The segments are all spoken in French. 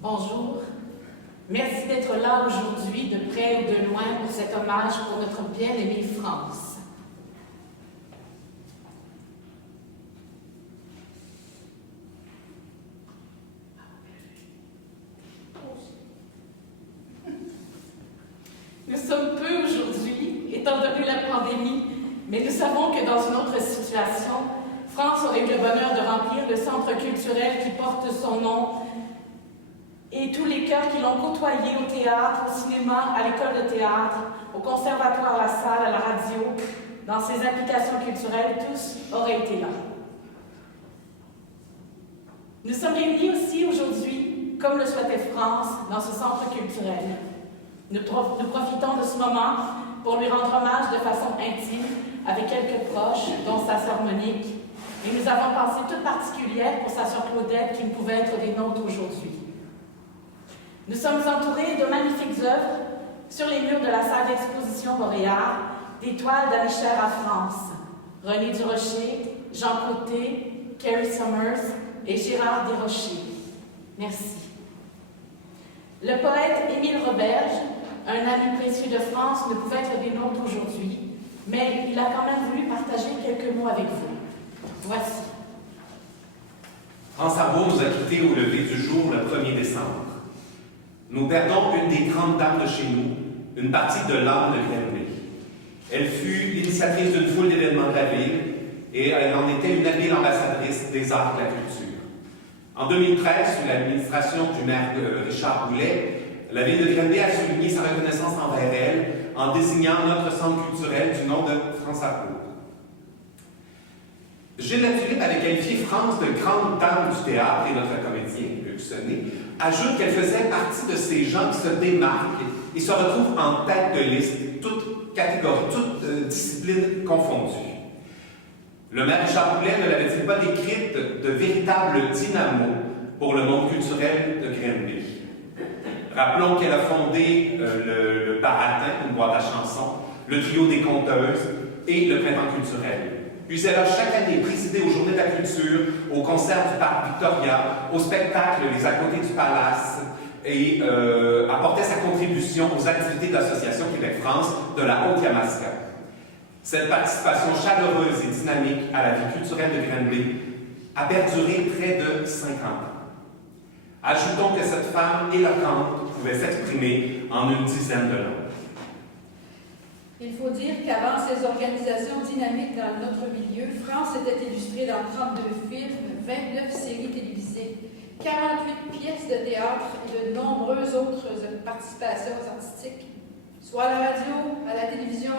Bonjour. Merci d'être là aujourd'hui, de près ou de loin, pour cet hommage pour notre bien-aimée France. Nous sommes peu aujourd'hui, étant donné la pandémie, mais nous savons que dans une autre situation, France aurait eu le bonheur de remplir le centre culturel qui porte son nom et tous les cœurs qui l'ont côtoyé au théâtre, au cinéma, à l'école de théâtre, au conservatoire, à la salle, à la radio, dans ses applications culturelles, tous auraient été là. Nous sommes réunis aussi aujourd'hui, comme le souhaitait France, dans ce centre culturel. Nous profitons de ce moment pour lui rendre hommage de façon intime avec quelques proches, dont sa sœur Monique, et nous avons pensé toute particulière pour sa sœur Claudette qui ne pouvait être des nôtres aujourd'hui. Nous sommes entourés de magnifiques œuvres sur les murs de la salle d'exposition Boréal, des toiles d'Amichère à France, René Durocher, Jean Côté, Carrie Summers et Gérard Desrochers. Merci. Le poète Émile Roberge, un ami précieux de France, ne pouvait être des nôtres aujourd'hui, mais il a quand même voulu partager quelques mots avec vous. Voici. France Arbault nous a quittés au lever du jour le 1er décembre. Nous perdons une des grandes dames de chez nous, une partie de l'âme de Grenby. Elle fut l'initiatrice d'une foule d'événements de la ville et elle en était une habile ambassadrice des arts et de la culture. En 2013, sous l'administration du maire Richard Boulet, la ville de Grenby a souligné sa reconnaissance envers elle en désignant notre centre culturel du nom de France Arbault. Gilles Latulippe avait qualifié France de grande dame du théâtre et notre comédien, Luc Sonnet, ajoute qu'elle faisait partie de ces gens qui se démarquent et se retrouvent en tête de liste, toutes catégories, toutes disciplines confondues. Le maire Richard Boulet ne l'avait-il pas décrite de véritable dynamo pour le monde culturel de Grenby. Rappelons qu'elle a fondé le Baratin, une boîte à chansons, le trio des conteuses et le printemps culturel. Puis elle a chaque année présidé aux Journées de la culture, aux concerts du Parc Victoria, aux spectacles Les à côté du Palace et apportait sa contribution aux activités de l'Association Québec-France de la Haute-Yamaska. Cette participation chaleureuse et dynamique à la vie culturelle de Grenby a perduré près de 50 ans. Ajoutons que cette femme éloquente pouvait s'exprimer en une dizaine de langues. Il faut dire qu'avant ces organisations dynamiques dans notre milieu, France était illustrée dans 32 films, 29 séries télévisées, 48 pièces de théâtre et de nombreuses autres participations artistiques, soit à la radio, à la télévision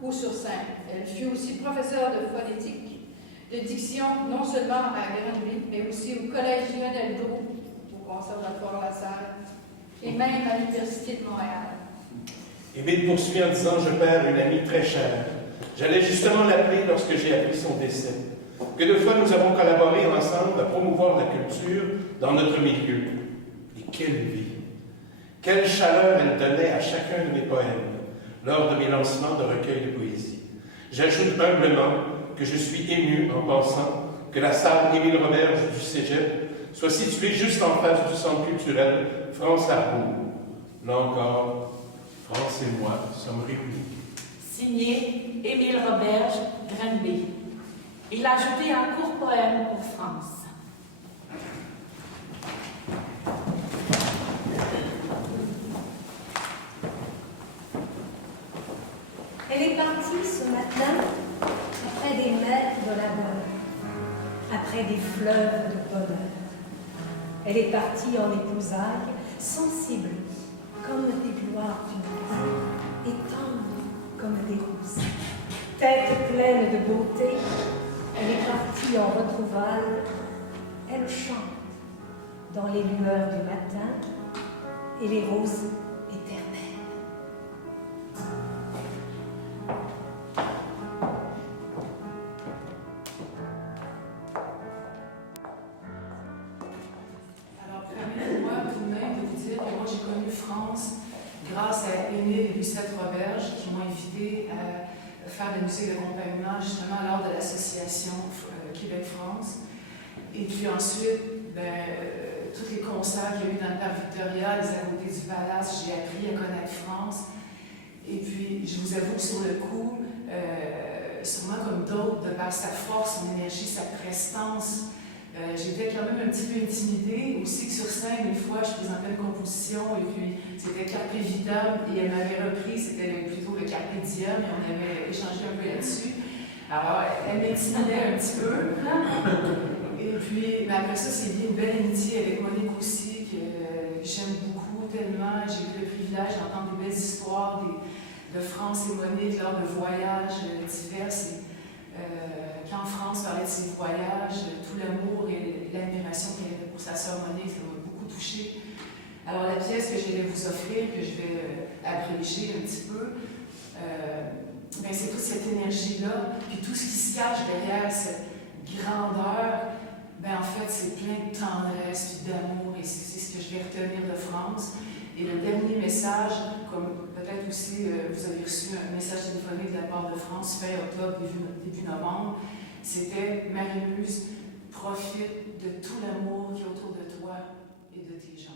ou sur scène. Elle fut aussi professeure de phonétique, de diction, non seulement à Grenby, mais aussi au Collège Lionel Groulx, au Conservatoire La Salle, et même à l'Université de Montréal. Émile poursuit en disant « Je perds une amie très chère. J'allais justement l'appeler lorsque j'ai appris son décès. Que de fois nous avons collaboré ensemble à promouvoir la culture dans notre milieu. Et quelle vie! Quelle chaleur elle donnait à chacun de mes poèmes lors de mes lancements de recueils de poésie. J'ajoute humblement que je suis ému en pensant que la salle Émile Roberge du Cégep soit située juste en face du centre culturel France Arbault. Là encore, France et moi sommes réunis. Signé Émile Roberge, Grenby. Il a ajouté un court poème pour France. Elle est partie ce matin après des mers de labeur, après des fleuves de bonheur. Elle est partie en épousailles, sensible comme des gloires d'une terre, et tendre comme des roses. Tête pleine de beauté, elle est partie en retrouvailles. Elle chante dans les lueurs du matin et les roses éternelles. Alors, permettez-moi tout de même de vous dire que moi j'ai connu France grâce à Émile et Lucette Roberge qui m'ont invité à faire de la musique d'accompagnement justement lors de l'association Québec-France. Et puis ensuite, tous les concerts qu'il y a eu dans le parc Victoria, les à côté du palace, j'ai appris à connaître France. Et puis, je vous avoue que sur le coup, sûrement comme d'autres, de par sa force, son énergie, sa prestance, j'étais quand même un petit peu intimidée. Aussi que sur scène, une fois, je présentais une composition et puis c'était Carpe Vitam et elle m'avait repris, c'était plutôt le Carpe Diem et on avait échangé un peu là-dessus. Alors, elle m'intimidait un petit peu. Et puis, mais après ça, c'est lié une belle amitié avec Monique aussi, que j'aime beaucoup tellement. J'ai eu le privilège d'entendre des belles histoires de France et Monique lors de voyages divers. Quand France parlait de ses voyages, tout l'amour et l'admiration qu'elle avait pour sa sœur Monique, ça m'a beaucoup touchée. Alors, la pièce que je vais vous offrir, que je vais abréger un petit peu, ben, c'est toute cette énergie-là, puis tout ce qui se cache derrière cette grandeur. Ben, en fait, c'est plein de tendresse et d'amour, et c'est ce que je vais retenir de France. Et le dernier message, comme peut-être aussi vous avez reçu un message téléphonique de la part de France, fin octobre, début novembre, c'était « Marie-Muse, profite de tout l'amour qui est autour de toi et de tes gens. »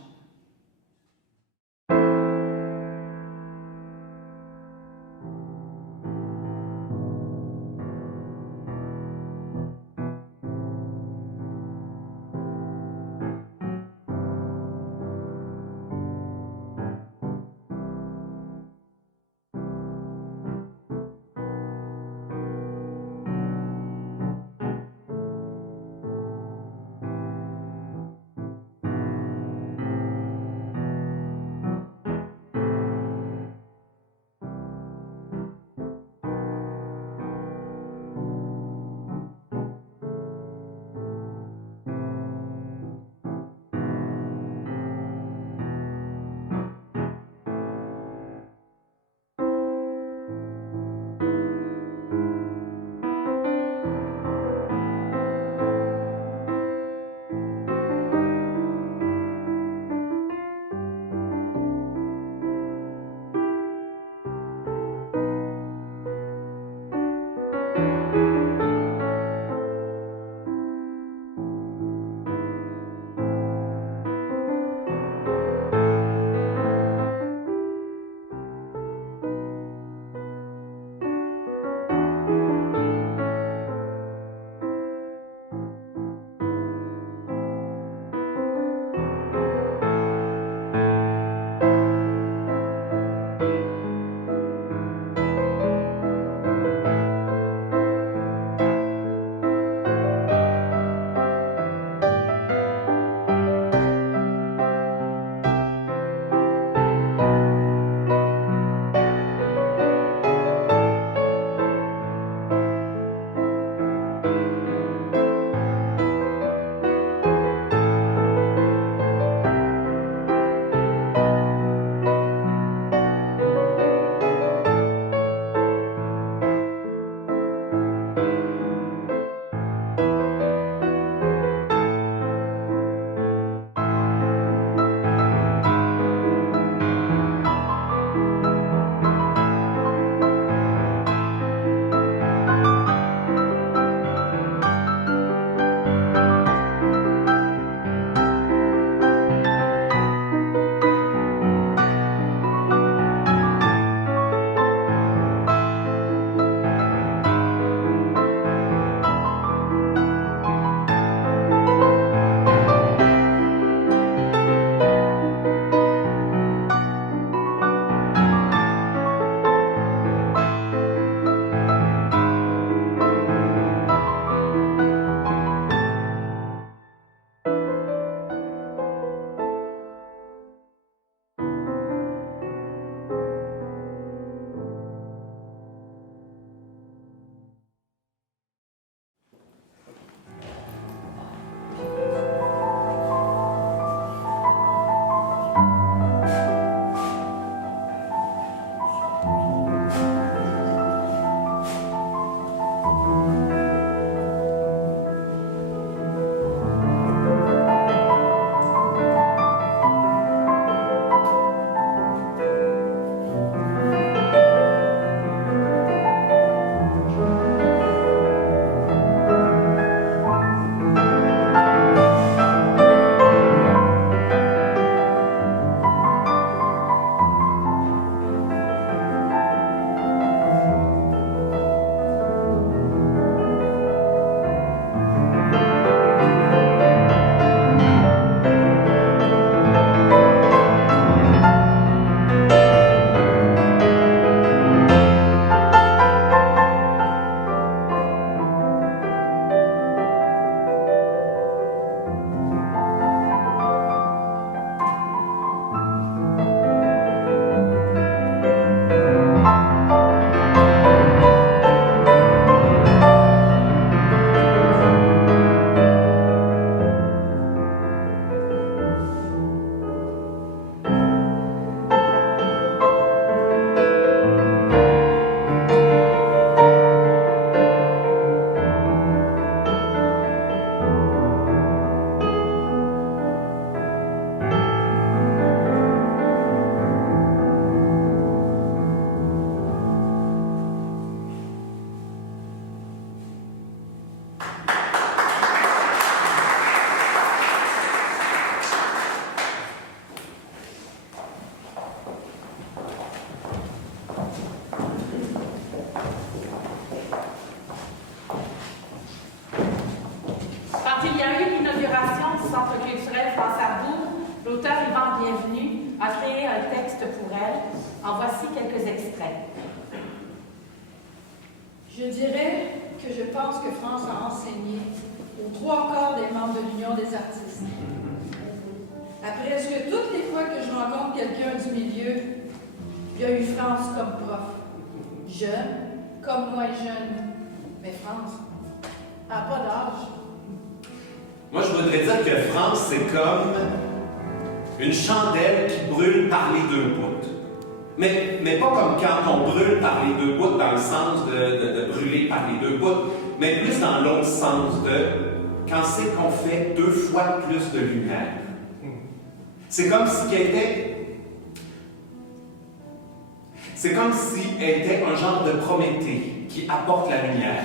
Je dirais que je pense que France a enseigné aux 3/4 des membres de l'Union des artistes. À presque toutes les fois que je rencontre quelqu'un du milieu, il y a eu France comme prof. Jeune, comme moins jeune. Mais France n'a pas d'âge. Moi, je voudrais dire que France, c'est comme une chandelle qui brûle par les deux bouts. Mais pas comme quand on brûle par les deux bouts, dans le sens de brûler par les deux bouts, mais plus dans l'autre sens de quand c'est qu'on fait 2 fois plus de lumière. C'est comme si elle était un genre de Prométhée qui apporte la lumière,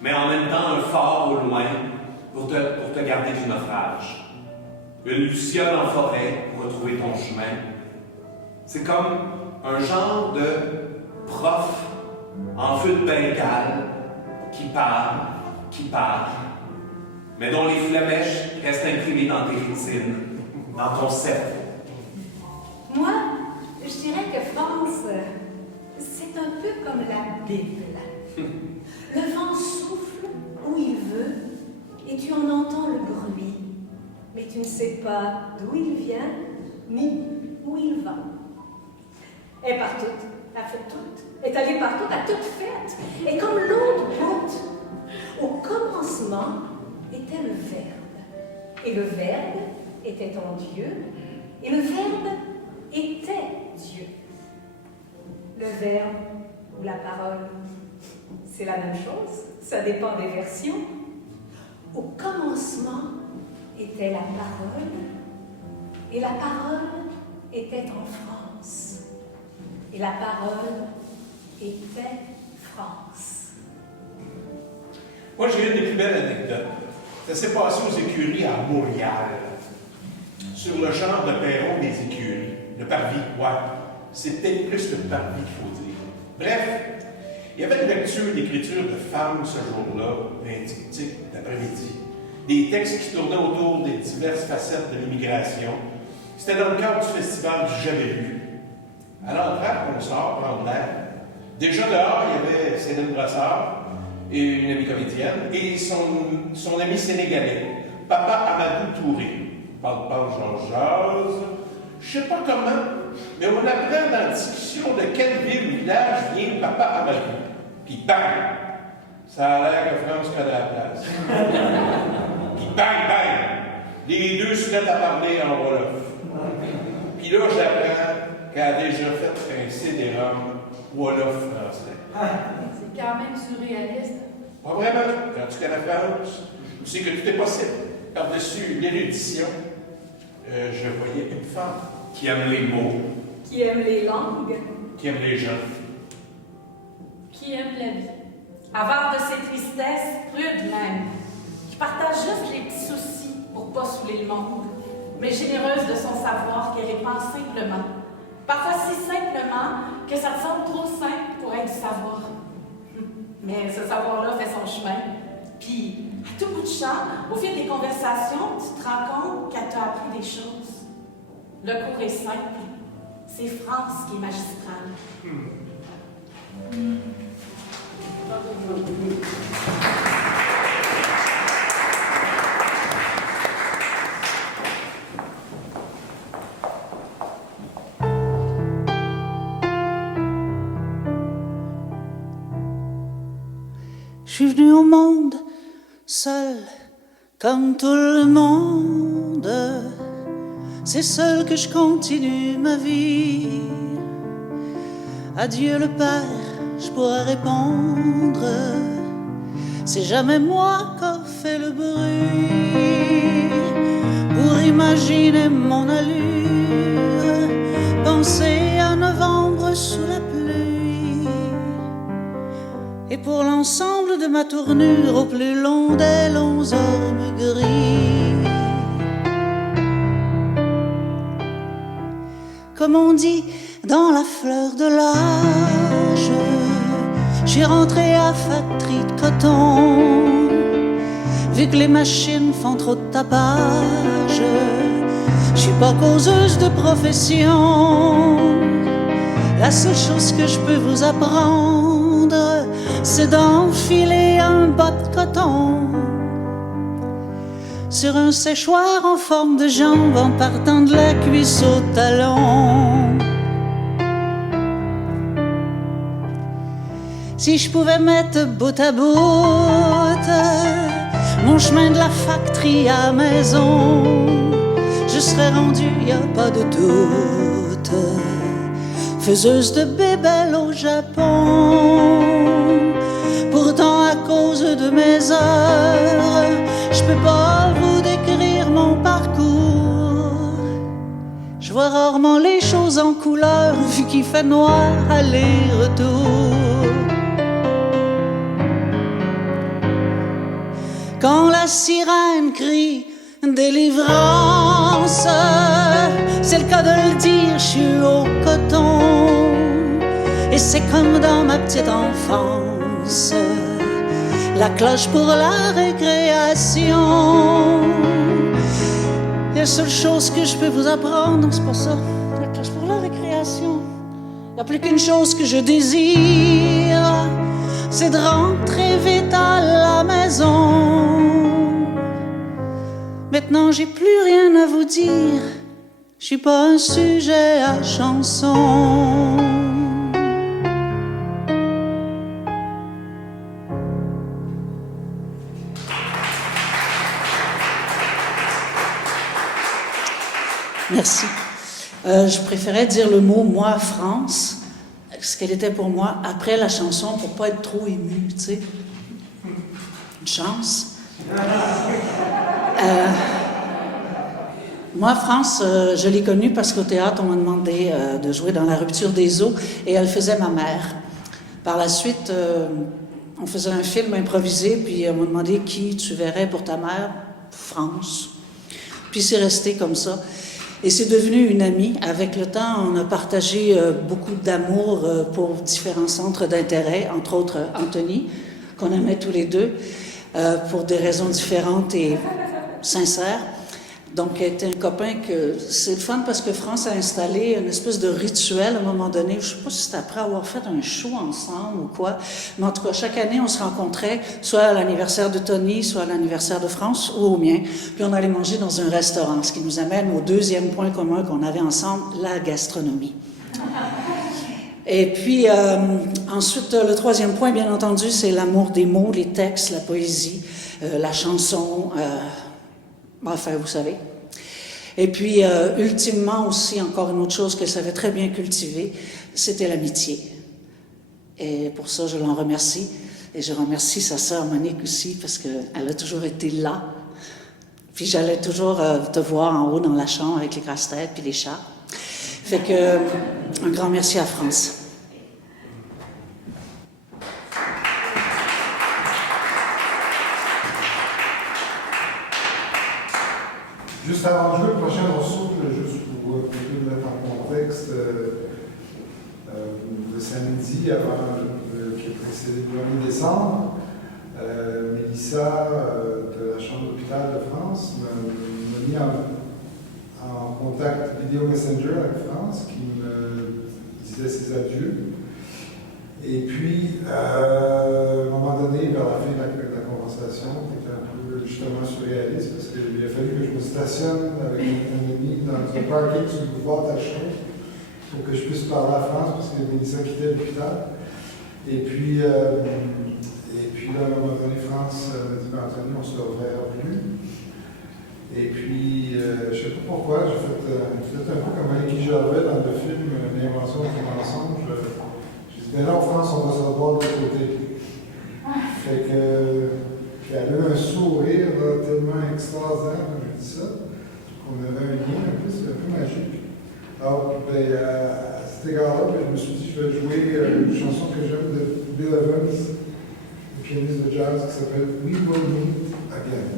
mais en même temps un phare au loin pour te garder du naufrage. Une luciole en forêt pour retrouver ton chemin. C'est comme un genre de prof en feu de Bengale qui parle, mais dont les flamèches restent imprimées dans tes rétines, dans ton cerveau. Moi, je dirais que France, c'est un peu comme la Bible. Le vent souffle où il veut et tu en entends le bruit, mais tu ne sais pas d'où il vient ni où il va. Elle est partout, elle fait tout, est allée partout, elle a tout fait. Et comme l'autre bout, au commencement était le Verbe. Et le Verbe était en Dieu, et le Verbe était Dieu. Le Verbe ou la parole, c'est la même chose, ça dépend des versions. Au commencement était la parole, et la parole était en France. Et la parole était France. Moi, j'ai une des plus belles anecdotes. Ça s'est passé aux écuries à Montréal, sur le genre de perron des écuries. Le parvis, ouais. C'est peut-être plus le parvis qu'il faut dire. Bref, il y avait une lecture d'écriture de femmes ce jour-là, lundi, d'après-midi. Des textes qui tournaient autour des diverses facettes de l'immigration. C'était dans le cadre du festival du Jamais Lu. À l'entrée, on sort prendre l'air. Déjà dehors, il y avait Céline Brassard, et une amie comédienne, et son ami sénégalais, Papa Amadou Touré. Parle, jase. Je sais pas comment, mais on apprend dans la discussion de quelle ville ou village vient Papa Amadou. Puis bang! Ça a l'air que France connaît la place. Puis bang! Les deux se mettent à parler en Wolof. Puis là, j'apprends qu'elle a déjà fait un CD-ROM Wolof français. C'est quand même surréaliste. Pas vraiment. Quand tu connais France, tu sais que tout est possible. Par-dessus l'érudition, je voyais une femme Qui aime les mots, Qui aime les langues, qui aime les gens. Qui aime la vie. Avare de ses tristesses, rude même, qui partage juste les petits soucis pour pas saouler le monde, mais généreuse de son savoir qu'elle répand simplement. Parfois si simplement que ça te semble trop simple pour être du savoir. Mais ce savoir-là fait son chemin. Puis, à tout bout de champ, au fil des conversations, tu te rends compte qu'elle t'a appris des choses. Le cours est simple. C'est France qui est magistrale. Je suis venue au monde seul, comme tout le monde. C'est seul que je continue ma vie. Adieu le Père, je pourrais répondre. C'est jamais moi qu'a fait le bruit pour imaginer mon allure, penser à novembre sous la pluie. Et pour l'ensemble de ma tournure au plus long des longs ormes gris, comme on dit dans la fleur de l'âge, j'ai rentré à factory de coton. Vu que les machines font trop de tapage, je suis pas causeuse de profession. La seule chose que je peux vous apprendre, c'est d'enfiler un bas de coton sur un séchoir en forme de jambe en partant de la cuisse au talon. Si je pouvais mettre bout à bout mon chemin de la factory à maison, je serais rendue, y a pas de doute, faiseuse de bébelles au Japon. Pourtant à cause de mes heures, je peux pas vous décrire mon parcours. Je vois rarement les choses en couleur vu qu'il fait noir aller-retour. Quand la sirène crie délivrance, c'est le cas de le dire, je suis au coton. Et c'est comme dans ma petite enfance, la cloche pour la récréation. La seule chose que je peux vous apprendre, c'est pas ça, la cloche pour la récréation. Il n'y a plus qu'une chose que je désire, c'est de rentrer vite à la maison. Maintenant j'ai plus rien à vous dire, je suis pas un sujet à chanson. Merci. Je préférais dire le mot « moi, France », ce qu'elle était pour moi après la chanson, pour pas être trop émue, tu sais. Une chance. Moi, France, je l'ai connue parce qu'au théâtre, on m'a demandé de jouer dans La rupture des eaux et elle faisait ma mère. Par la suite, on faisait un film improvisé, puis on m'a demandé qui tu verrais pour ta mère. France. Puis c'est resté comme ça. Et c'est devenu une amie. Avec le temps, on a partagé beaucoup d'amour pour différents centres d'intérêt, entre autres Anthony, qu'on aimait tous les deux, pour des raisons différentes et sincères. Donc, elle était un copain que... C'est le fun parce que France a installé une espèce de rituel à un moment donné. Je ne sais pas si c'était après avoir fait un show ensemble ou quoi. Mais en tout cas, chaque année, on se rencontrait, soit à l'anniversaire de Tony, soit à l'anniversaire de France ou au mien. Puis on allait manger dans un restaurant, ce qui nous amène au deuxième point commun qu'on avait ensemble, la gastronomie. Et puis, ensuite, le troisième point, bien entendu, c'est l'amour des mots, les textes, la poésie, la chanson... Enfin, vous savez. Et puis, ultimement aussi, encore une autre chose qu'elle savait très bien cultiver, c'était l'amitié. Et pour ça, je l'en remercie. Et je remercie sa sœur Monique aussi, parce qu'elle a toujours été là. Puis j'allais toujours te voir en haut dans la chambre avec les grasses-têtes puis les chats. Fait que, un grand merci à France. Juste avant de jouer le prochain morceau, juste pour le mettre en contexte, le samedi avant qui a précédé le 1er décembre, Mélissa de la Chambre d'hôpital de France m'a mis en contact vidéo messenger avec France qui me disait ses adieux. Et puis, à un moment donné, vers la fin de la conversation, qui était un peu justement surréaliste, parce qu'il a fallu que je me stationne avec un ami dans un parking sur le boulevard Tachereau pour que je puisse parler à France, parce que Mélissa quittait l'hôpital. Et puis, là, à un moment donné, France m'a dit, ben, Anthony, on ne se reverra plus. Et puis, je ne sais pas pourquoi, j'ai fait un peu comme Guy Gervais dans le film L'invention du mensonge. J'ai dit, mais là, en France, on va se revoir de l'autre côté. Fait que, puis elle a eu un sourire là, tellement extraordinaire quand j'ai dit ça, qu'on avait un lien, en plus, c'est un peu magique. Alors, ben, à cet égard-là, ben, je me suis dit, je vais jouer une chanson que j'aime de Bill Evans, le pianiste de jazz, qui s'appelle We Will Meet Again.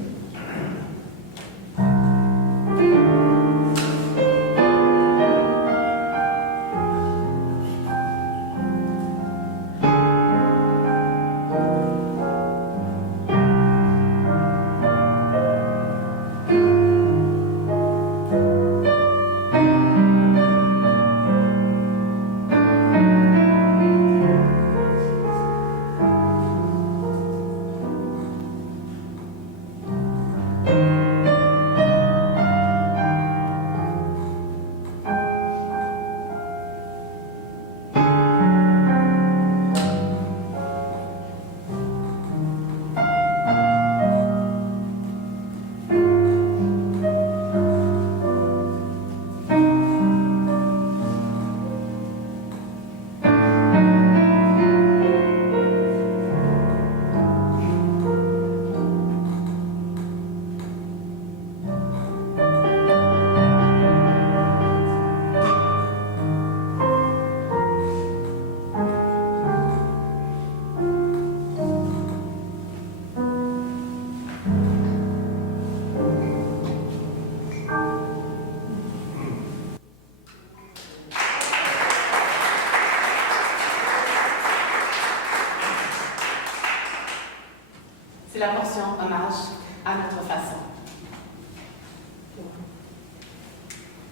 la portion hommage à notre façon.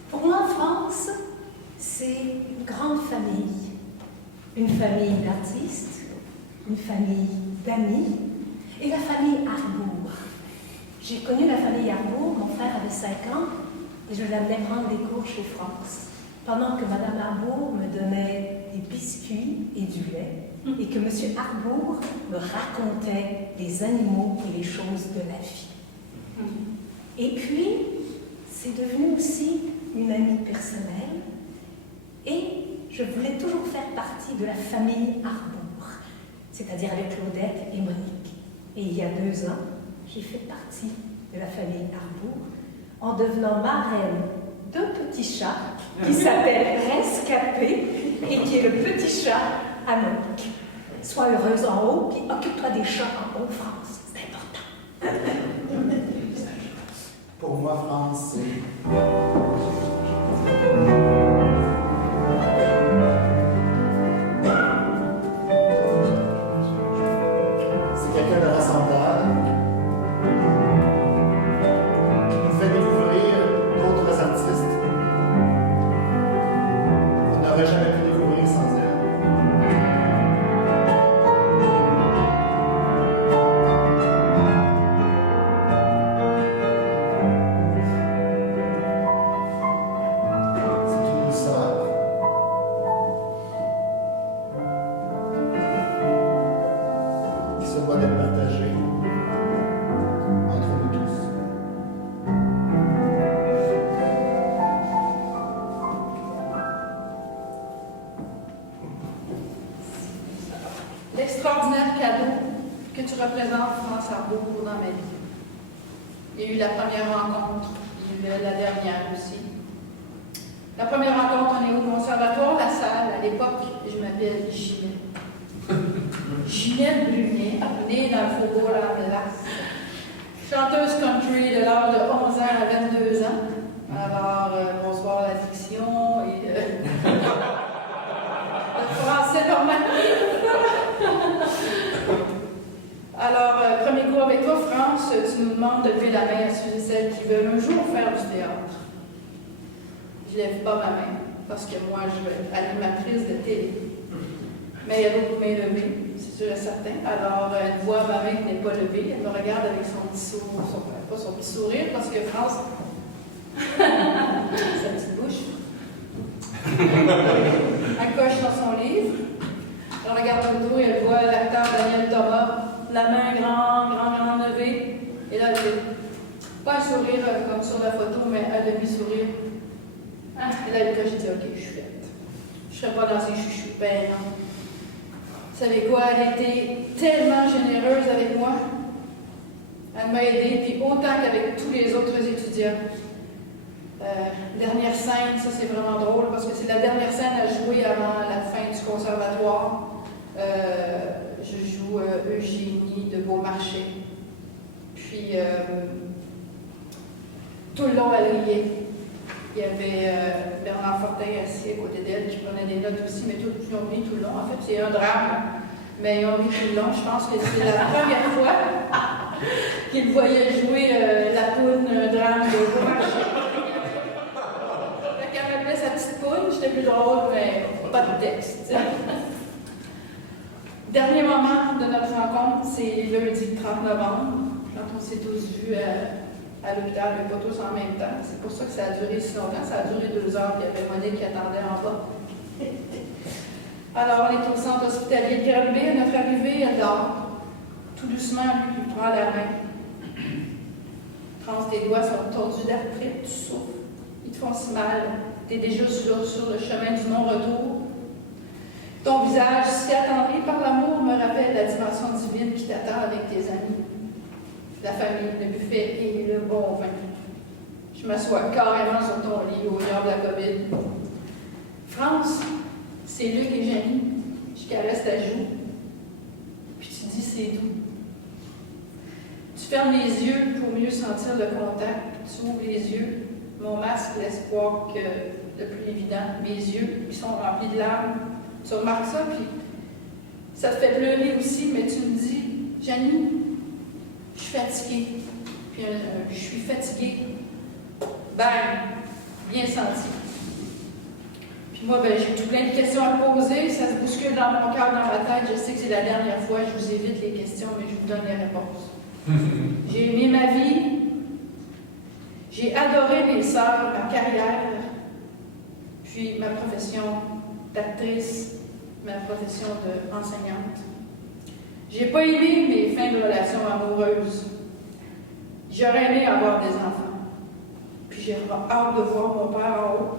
Pour moi, France, c'est une grande famille. Une famille d'artistes, une famille d'amis et la famille Harbour. J'ai connu la famille Harbour, mon frère avait 5 ans et je l'amenais prendre des cours chez France. Pendant que Madame Harbour me donnait des biscuits et du lait et que Monsieur Harbour me racontait les animaux et les choses de la vie. Et puis, c'est devenu aussi une amie personnelle et je voulais toujours faire partie de la famille Harbour, c'est-à-dire avec Claudette et Monique. Et il y a 2 ans, j'ai fait partie de la famille Harbour en devenant marraine d'un petit chat qui s'appelle Rescapé et qui est le petit chat à Monique. Sois heureuse en haut, puis occupe-toi des chats en Haute-France. C'est important. Pour moi, France, c'est... C'est quelqu'un de rassemblable, qui nous fait découvrir d'autres artistes qu'on n'aurait jamais pu découvrir sans elle. C'est une douceur. Qui se doit d'être partagée entre nous tous. L'extraordinaire cadeau que tu représentes, France Harbour, dans ma vie. Il y a eu la première rencontre, il y a eu la dernière aussi. La première rencontre, on est au conservatoire, la salle, à l'époque, je m'appelle Ginette. Ginette Brunet, née dans le faubourg Landas. Chanteuse country de l'âge de 11 ans à 22 ans. Alors, bonsoir la diction et le français normal. Alors, premier cours avec toi, France, tu nous demandes de lever la main à ceux et celles qui veulent un jour faire du théâtre. Je ne lève pas ma main, parce que moi, je vais être animatrice de télé. Mais il y a d'autres mains levées, c'est sûr et certain. Alors, elle voit ma main qui n'est pas levée, elle me regarde avec son petit sourire, pas son petit sourire, parce que France, sa petite bouche, elle coche dans son livre. Elle regarde autour et elle voit l'acteur Daniel Thomas, la main grand levée, et là, pas un sourire comme sur la photo, mais un demi-sourire. Et là, elle dit, OK, je suis faite. Je ne serai pas dans ses chouchous. Ben non. Vous savez quoi? Elle était tellement généreuse avec moi. Elle m'a aidée, puis autant qu'avec tous les autres étudiants. Dernière scène, ça c'est vraiment drôle, parce que c'est la dernière scène à jouer avant la fin du conservatoire. Je joue Eugénie de Beaumarchais. Puis, tout le long, elle riait. Il y avait Bernard Fortin assis à côté d'elle qui prenait des notes aussi, mais ils ont ri tout le long. En fait, c'est un drame, mais ils ont ri tout le long. Je pense que c'est la première fois qu'ils voyaient jouer la poune drame de Beaumarchais. Quand elle m'appelait sa petite poune, j'étais plus drôle, mais pas de texte. Dernier moment de notre rencontre, c'est lundi 30 novembre, quand on s'est tous vus à l'hôpital, mais pas tous en même temps. C'est pour ça que ça a duré si longtemps. Ça a duré 2 heures, puis il y avait Monique qui attendait en bas. Alors, on est au centre hospitalier de Granby. À notre arrivée, elle dort. Tout doucement, lui, il prend la main. France, tes doigts sont tordus d'arthrite, tu souffres. Ils te font si mal. Tu es déjà sur le chemin du non-retour. Ton visage, si attendri par l'amour, me rappelle la dimension divine qui t'attend avec tes amis. La famille, le buffet et le bon vin. Je m'assois carrément sur ton lit au milieu de la COVID. France, c'est Luc et Jenny. Je caresse ta joue. Puis tu dis c'est doux. Tu fermes les yeux pour mieux sentir le contact. Tu ouvres les yeux. Mon masque laisse croire que le plus évident, mes yeux, ils sont remplis de larmes. Tu remarques ça, puis ça te fait pleurer aussi, mais tu me dis, Jenny, Je suis fatiguée. Puis je suis fatiguée. Ben, bien senti. Puis moi, ben, j'ai tout plein de questions à poser. Ça se bouscule dans mon cœur, dans ma tête. Je sais que c'est la dernière fois. Je vous évite les questions, mais je vous donne les réponses. J'ai aimé ma vie. J'ai adoré mes sœurs, ma carrière, puis ma profession d'actrice, ma profession d'enseignante. J'ai pas aimé mes fins de relations amoureuses. J'aurais aimé avoir des enfants. Puis j'ai hâte de voir mon père en haut.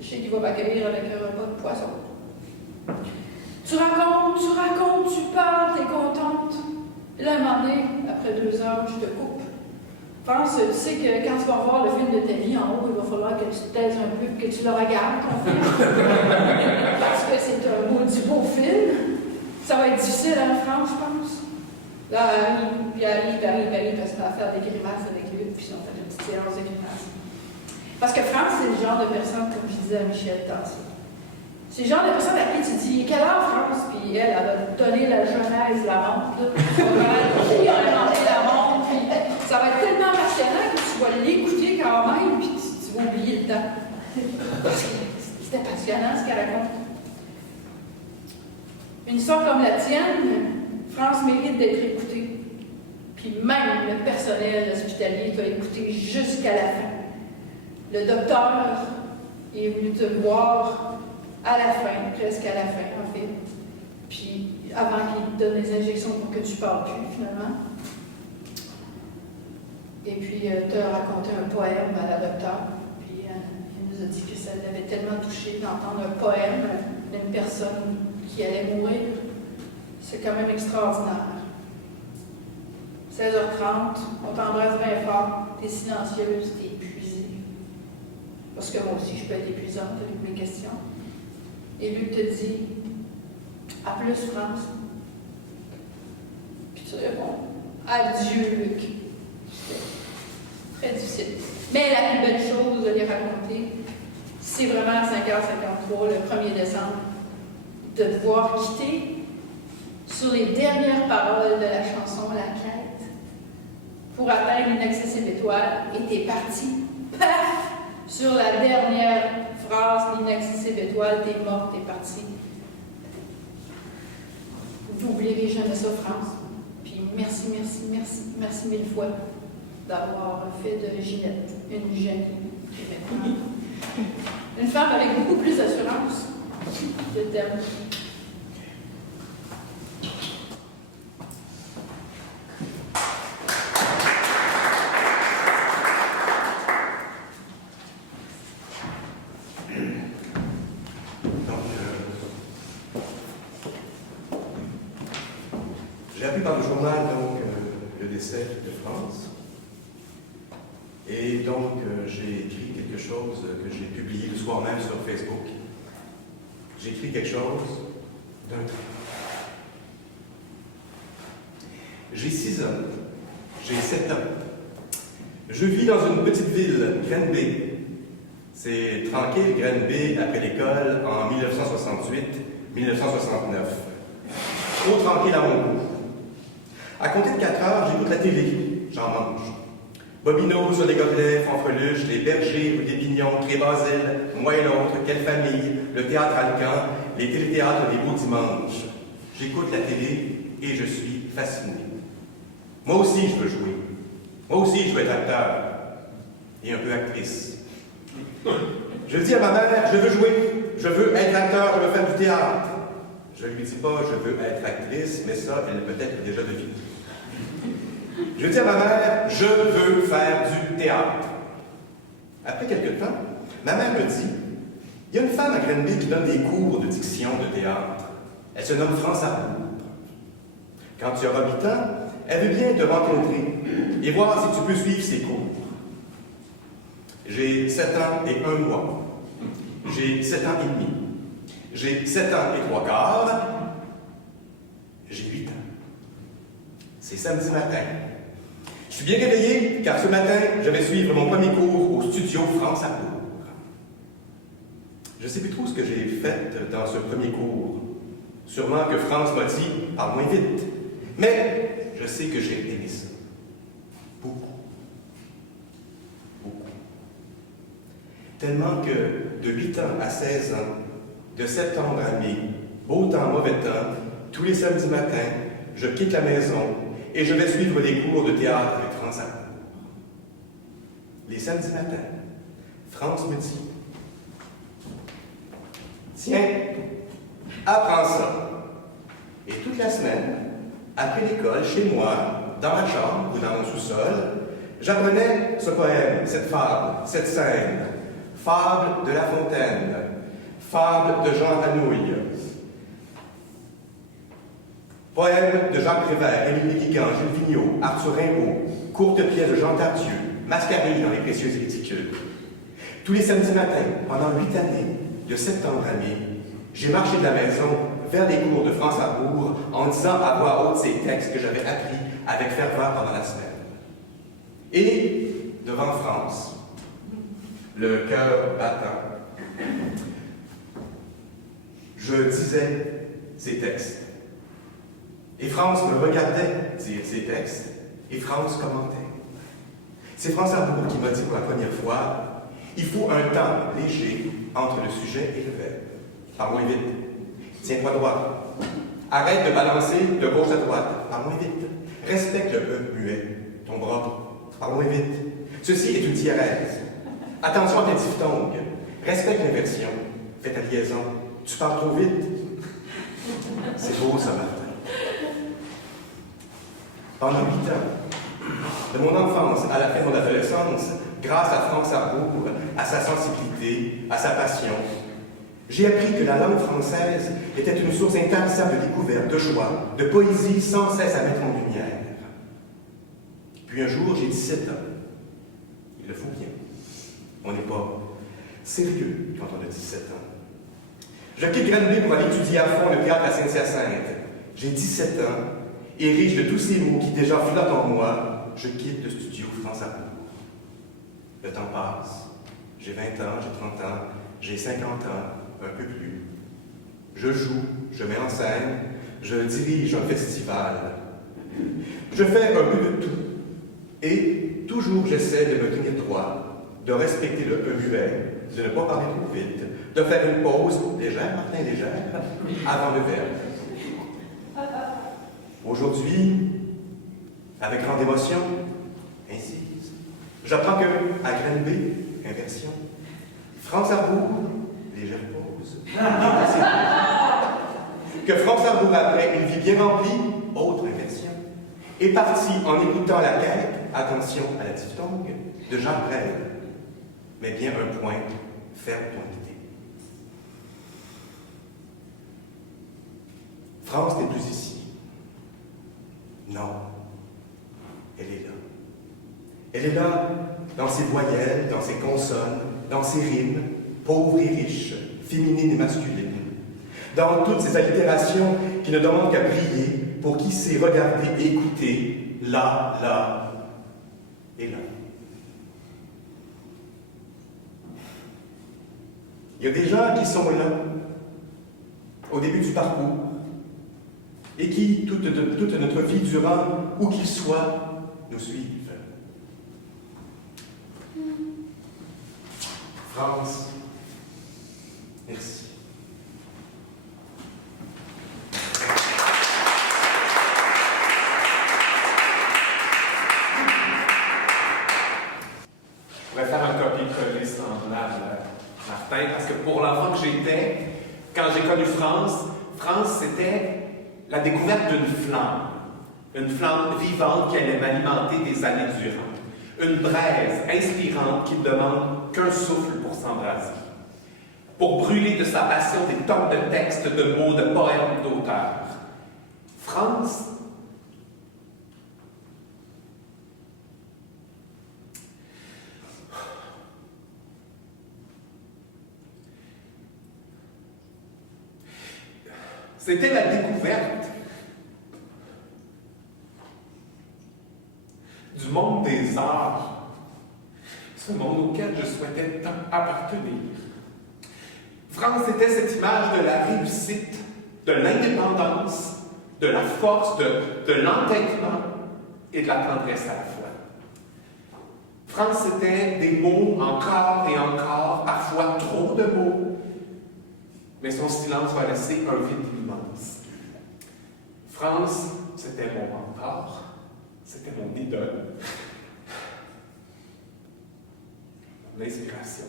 Je sais qu'il va m'accueillir avec un repas de poisson. Tu racontes, tu parles, t'es contente. Et là, un moment donné, après 2 heures, je te coupe. France, tu sais que quand tu vas voir le film de ta vie en haut, il va falloir que tu te taises un peu et que tu le regardes, ton film. Parce que c'est un maudit beau film. Ça va être difficile en France, je pense. Là, il arrive, parce qu'on va faire des grimaces avec lui, puis on fait une petite séance de grimaces. Parce que France, c'est le genre de personne, comme je disais à Michel Tassé. C'est le genre de personne à qui tu dis « Quelle heure, France? » Puis elle va te donner la genèse, la montre. Qui a inventé la montre, puis ça va être tellement passionnant que tu vas l'écouter quand même, puis tu vas oublier le temps. Parce que c'était passionnant ce qu'elle raconte. Une histoire comme la tienne, France mérite d'être écoutée. Puis même le personnel hospitalier t'a écouté jusqu'à la fin. Le docteur est venu te voir à la fin, presque à la fin en fait. Puis avant qu'il te donne les injections pour que tu ne parles plus finalement. Et puis te raconté un poème à la docteure. Puis il nous a dit que ça l'avait tellement touché d'entendre un poème d'une personne qui allait mourir. C'est quand même extraordinaire. 16h30, on t'embrasse bien fort, t'es silencieuse, t'es épuisée. Parce que moi aussi, je peux être épuisante avec mes questions. Et Luc te dit, à plus, France. Puis tu réponds, adieu, Luc. C'était très difficile. Mais la plus belle chose de les raconter, c'est vraiment à 5h53, le 1er décembre, de te voir quitter sur les dernières paroles de la chanson La Quête pour atteindre l'inaccessible étoile, et t'es parti, paf, sur la dernière phrase, l'inaccessible étoile, t'es morte, t'es parti. Vous n'oublierez jamais ça, France. Puis merci mille fois d'avoir fait de Ginette une génie. Et maintenant, une femme avec beaucoup plus d'assurance. Je t'aime. J'ai appris par le journal le décès de France. Et donc j'ai écrit quelque chose que j'ai publié le soir même sur Facebook. J'ai écrit quelque chose d'un trait. J'ai 6 ans. J'ai 7 ans. Je vis dans une petite ville, Grenby. C'est tranquille, Grenby, après l'école, en 1968-1969. Trop tranquille à mon goût. À compter de 4 heures, j'écoute la télé, j'en mange. Bobino sur les gobelets, fanfreluche, les bergers ou des pignons, Tré-Basile, moi et l'autre, quelle famille, le théâtre Alcan, les téléthéâtres des beaux dimanches. J'écoute la télé et je suis fasciné. Moi aussi, je veux jouer. Moi aussi, je veux être acteur. Et un peu actrice. Je dis à ma mère, je veux jouer, je veux être acteur, je veux faire du théâtre. Je ne lui dis pas, je veux être actrice, mais ça, elle l'a peut-être déjà deviné. Je dis à ma mère, je veux faire du théâtre. Après quelque temps, ma mère me dit, il y a une femme à Grenby qui donne des cours de diction de théâtre. Elle se nomme France Arbour. Quand tu auras 8 ans, elle veut bien te rencontrer et voir si tu peux suivre ses cours. J'ai 7 ans et 1 mois. J'ai 7 ans et demi. J'ai 7 ans et 3 quarts. J'ai 8 ans. C'est samedi matin. Je suis bien réveillé, car ce matin, je vais suivre mon premier cours au studio France Arbour. Je ne sais plus trop ce que j'ai fait dans ce premier cours. Sûrement que France m'a dit « parle moins vite ». Mais je sais que j'ai aimé ça. Beaucoup. Beaucoup. Tellement que de 8 ans à 16 ans, de septembre à mai, beau temps, mauvais temps, tous les samedis matins, je quitte la maison et je vais suivre des cours de théâtre avec France Arbour. Les samedis matins, France me dit « Tiens, apprends ça. » Et toute la semaine, après l'école, chez moi, dans ma chambre ou dans mon sous-sol, j'apprenais ce poème, cette fable, cette scène. Fable de La Fontaine, fable de Jean Anouilh, poème de Jacques Prévert, Émile Guigan, Gilles Vigneault, Arthur Rimbaud, courte pièce de Jean Tardieu, Mascarille dans Les Précieuses et Ridicules. Tous les samedis matins, pendant 8 années, de septembre à mai, j'ai marché de la maison vers les cours de France Arbour en disant à voix haute ces textes que j'avais appris avec ferveur pendant la semaine. Et, devant France, le cœur battant, je disais ces textes. Et France me regardait dire ces textes, et France commentait. C'est France Arbour qui m'a dit pour la première fois, il faut un temps léger entre le sujet et le verbe. Parle moins vite. Tiens-toi droit. Arrête de balancer de gauche à droite. Parle moins vite. Respecte le E muet. Ton bras. Parle moins vite. Ceci est une diarrhèse. Attention à tes diphtongues. Respecte l'inversion. Fais ta liaison. Tu parles trop vite. C'est beau, ça, Martin. Pendant 8 ans, de mon enfance à la fin de mon adolescence, grâce à France Arbour, à sa sensibilité, à sa passion, j'ai appris que la langue française était une source intarissable de découvertes, de joie, de poésie sans cesse à mettre en lumière. Puis un jour, j'ai 17 ans. Il le faut bien. On n'est pas sérieux quand on a 17 ans. Je quitte Granby pour aller étudier à fond le théâtre à Saint-Hyacinthe. J'ai 17 ans, et riche de tous ces mots qui déjà flottent en moi, je quitte le studio France Arbour. Le temps passe. J'ai 20 ans, j'ai 30 ans, j'ai 50 ans, un peu plus. Je joue, je mets en scène, je dirige un festival. Je fais un peu de tout. Et toujours j'essaie de me tenir droit, de respecter le E muet, de ne pas parler trop vite, de faire une pause légère, Martin, légère, avant le verbe. Aujourd'hui, avec grande émotion, incise, j'apprends que, à Granby, inversion, France Arbour, légère pause, que France Arbour, après une vie bien remplie, autre inversion, est parti en écoutant la quête, attention à la diphtongue, de Jacques Brel, mais bien un point, ferme ton idée. France n'est plus ici. Non, elle est là. Elle est là dans ses voyelles, dans ses consonnes, dans ses rimes, pauvres et riches, féminines et masculines, dans toutes ces allitérations qui ne demandent qu'à briller pour qui sait regarder et écouter là, là et là. Il y a des gens qui sont là, au début du parcours, et qui, toute notre vie durant, où qu'ils soient, nous suivent. France, merci. Je pourrais faire un copier-coller semblable, Martin, parce que pour l'enfant que j'étais, quand j'ai connu France, c'était la découverte d'une flamme vivante qui allait m'alimenter des années durant, une braise inspirante qui ne demande qu'un souffle pour s'embraser, pour brûler de sa passion des tonnes de textes, de mots, de poèmes, d'auteurs. France, c'était la découverte du monde des arts, ce monde auquel je souhaitais tant appartenir. France était cette image de la réussite, de l'indépendance, de la force, de l'entêtement et de la tendresse à la fois. France, c'était des mots encore et encore, parfois trop de mots, mais son silence va laisser un vide immense. France, c'était mon mentor, c'était mon idole, mon inspiration.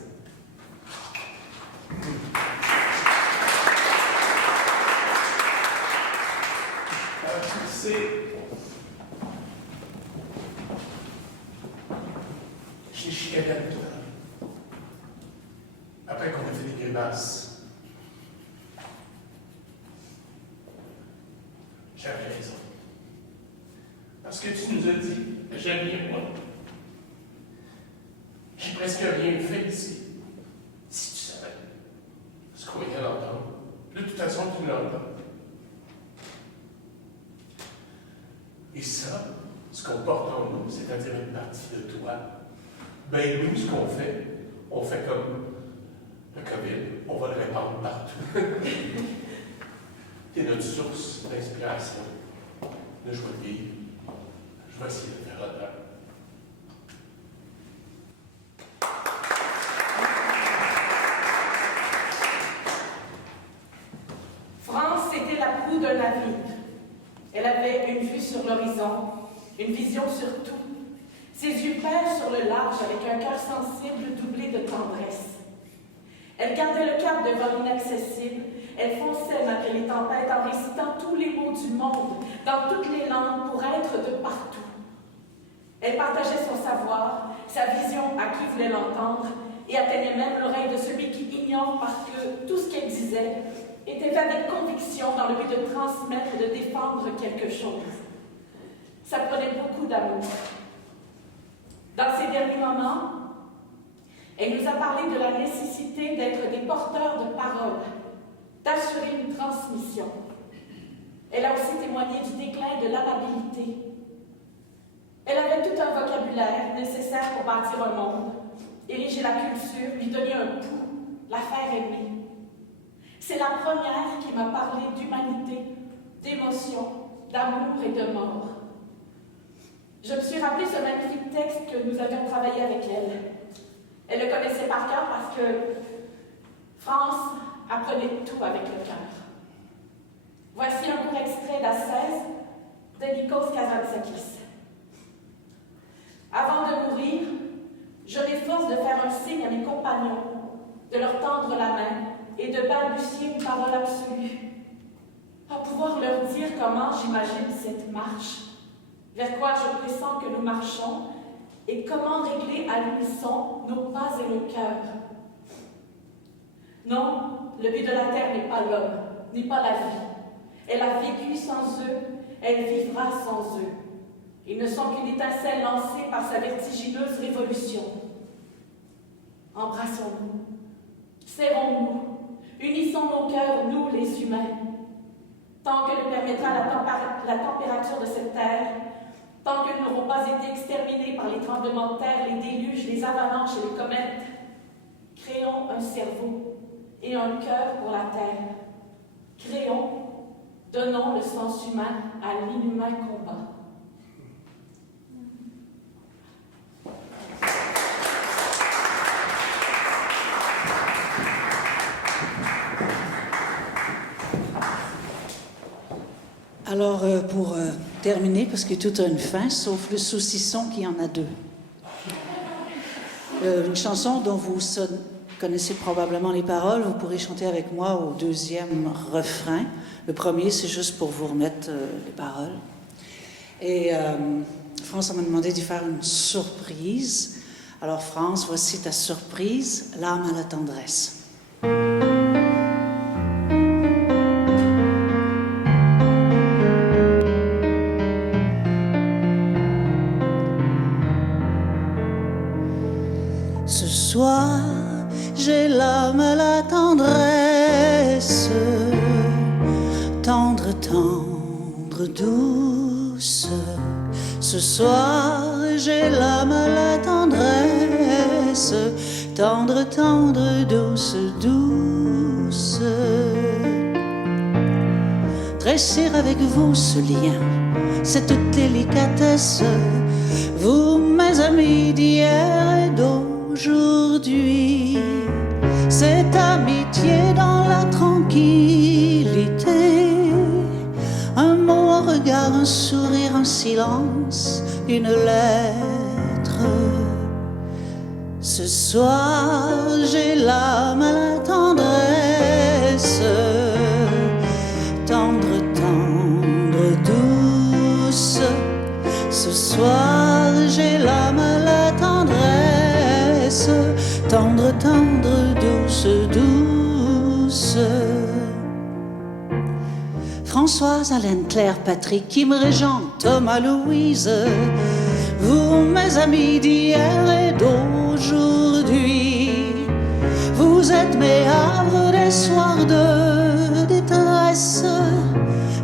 Tu sais, je l'ai chicané avec toi. Après qu'on a fait des grimaces. J'avais raison. Parce que tu nous as dit, j'aime bien moi. J'ai presque rien fait ici. Si tu savais. Ce qu'on vient d'entendre. De toute façon, tu l'entends. Et ça, ce qu'on porte en nous, c'est-à-dire une partie de toi, ben nous, ce qu'on fait comme le COVID, on va le répandre partout. C'est notre source d'inspiration, de joie de vivre. Je vais essayer de faire honneur. France, c'était la proue d'un navire. Elle avait une vue sur l'horizon, une vision sur tout. Ses yeux pèsent sur le large avec un cœur sensible doublé de tendresse. Elle gardait le cap de vol inaccessible. Elle fonçait malgré les tempêtes en récitant tous les mots du monde, dans toutes les langues, pour être de partout. Elle partageait son savoir, sa vision à qui voulait l'entendre, et atteignait même l'oreille de celui qui ignore parce que tout ce qu'elle disait était fait avec conviction dans le but de transmettre et de défendre quelque chose. Ça prenait beaucoup d'amour. Dans ces derniers moments, elle nous a parlé de la nécessité d'être des porteurs de parole, d'assurer une transmission. Elle a aussi témoigné du déclin de l'amabilité. Elle avait tout un vocabulaire nécessaire pour bâtir un monde, ériger la culture, lui donner un pouls, la faire aimer. C'est la première qui m'a parlé d'humanité, d'émotion, d'amour et de mort. Je me suis rappelé ce magnifique texte que nous avions travaillé avec elle. Elle le connaissait par cœur parce que France apprenait tout avec le cœur. Voici un court extrait d'Ascèse de Nikos Kazantzakis. Avant de mourir, je m'efforce de faire un signe à mes compagnons, de leur tendre la main et de balbutier une parole absolue, à pouvoir leur dire comment j'imagine cette marche, vers quoi je pressens que nous marchons et comment régler à l'unisson nos pas et le cœur. Non, le but de la terre n'est pas l'homme, n'est pas la vie. Elle a vécu sans eux, elle vivra sans eux. Ils ne sont qu'une étincelle lancée par sa vertigineuse révolution. Embrassons-nous, serrons-nous, unissons nos cœurs, nous les humains. Tant que le permettra la température de cette terre, tant que nous n'aurons pas été exterminés par les tremblements de terre, les déluges, les avalanches et les comètes, créons un cerveau et un cœur pour la terre. Créons, donnons le sens humain à l'inhumain combat. Alors, pour terminer, parce que tout a une fin, sauf le saucisson qui en a deux. Une chanson dont vous connaissez probablement les paroles, vous pourrez chanter avec moi au deuxième refrain. Le premier, c'est juste pour vous remettre les paroles. Et France m'a demandé de faire une surprise. Alors France, voici ta surprise, l'âme à la tendresse. Ce soir, j'ai l'âme à la tendresse, tendre, tendre, douce. Ce soir, j'ai l'âme à la tendresse, tendre, tendre, douce, douce. Dresser avec vous ce lien, cette délicatesse, vous m'aimez mes amis d'hier et d'aujourd'hui. Cette amitié dans la tranquillité, un mot, un regard, un sourire, un silence, une lettre. Ce soir, j'ai l'âme à la tendresse, tendre, tendre, douce. Ce soir, j'ai l'âme à la tendresse, tendre, tendre, douce, douce. Françoise, Alaine, Claire, Patrick, Kim, Régent, Thomas, Louise, vous, mes amis d'hier et d'aujourd'hui, vous êtes mes havres des soirs de détresse,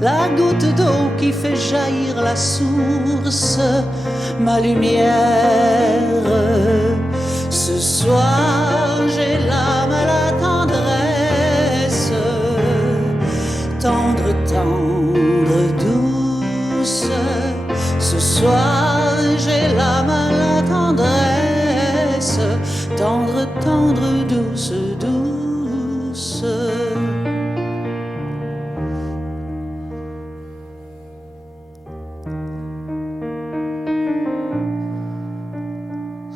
la goutte d'eau qui fait jaillir la source, ma lumière. Ce soir, j'ai l'âme à la tendresse, tendre, tendre, douce. Ce soir, j'ai l'âme à la tendresse, tendre, tendre, douce, douce.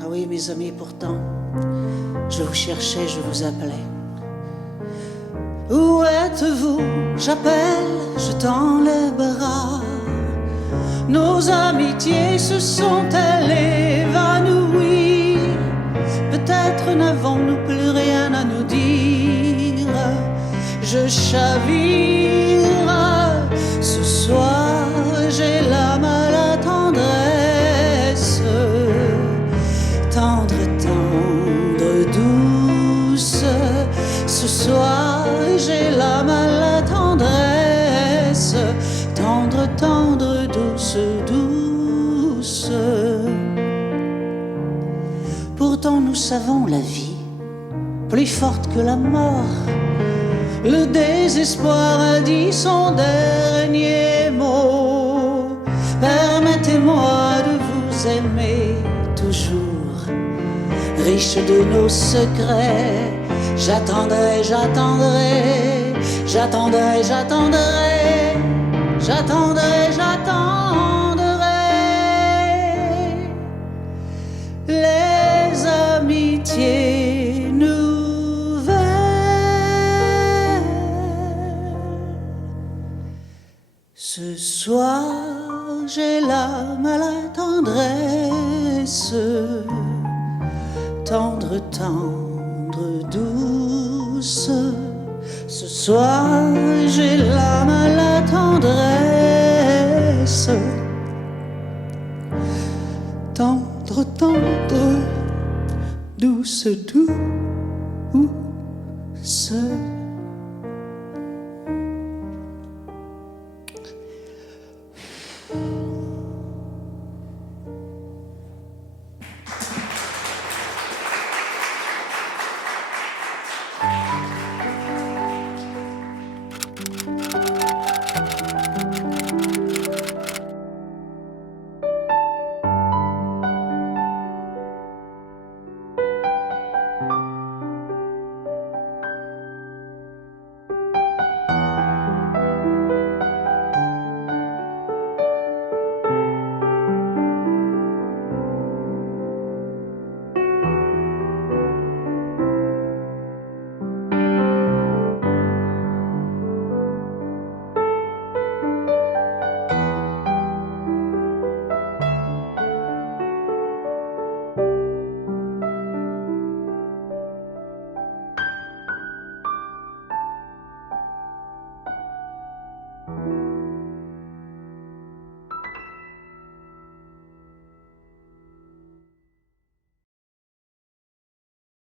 Ah oui, mes amis, pourtant, je vous cherchais, je vous appelais. Où êtes-vous? J'appelle, je tends les bras. Nos amitiés se sont-elles évanouies? Peut-être n'avons-nous plus rien à nous dire. Je chavire. Ce soir, j'ai l'âme à la tendresse, tendre, tendre, douce. Ce soir, j'ai l'âme à la tendresse, tendre, tendre, douce, douce. Pourtant nous savons la vie, plus forte que la mort. Le désespoir a dit son dernier mot. Permettez-moi de vous aimer toujours, riche de nos secrets. J'attendrai, j'attendrai, j'attendrai, j'attendrai, j'attendrai, j'attendrai. Les amitiés nouvelles. Ce soir, j'ai l'âme à la tendresse, tendre, tendre, douce. Ce soir, j'ai l'âme à la tendresse, tendre, tendre, douce, douce.